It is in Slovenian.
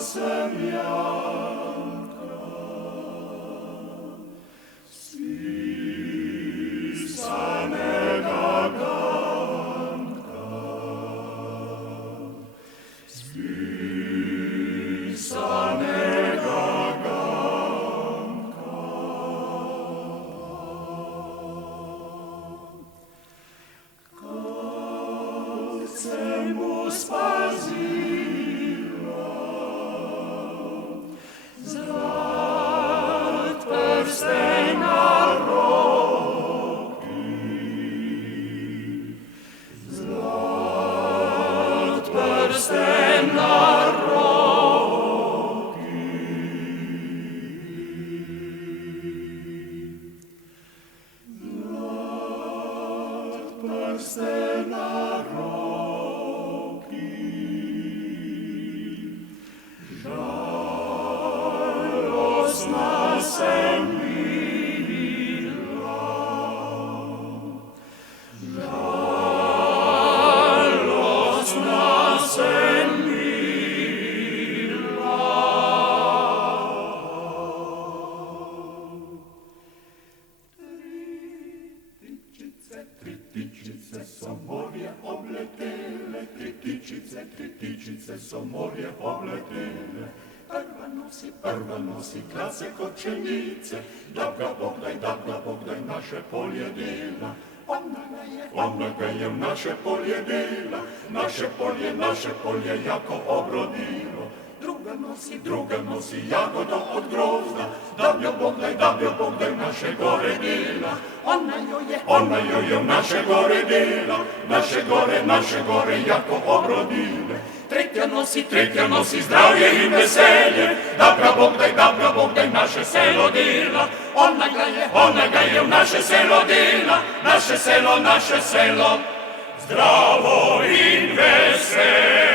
semjanka, spisanega ganka, spisanega ganka. Kak se mu spazila, zlat prsten na roki, zlat prsten na roki. Zlat prsten na roki, žalostna sem bila, žalostna sem bila. Tri tyčice so morje obletele, tri tyčice so morje obletele. Prva nosi klase kot pšenice, da ga Bog daj naše polje dela. Ona ga je v naše polje dela, naše polje jako obrodilo. Druga nosi jagodo od grozda, da bi jo Bog daj naše gore dela. Ona jo je v naše gore dela, naše gore jako obrodile. Tretja nosi zdravje in veselje, da ga Bog daj naše selo dela. Ona ga je v naše selo dela, naše selo, zdravo in veselo.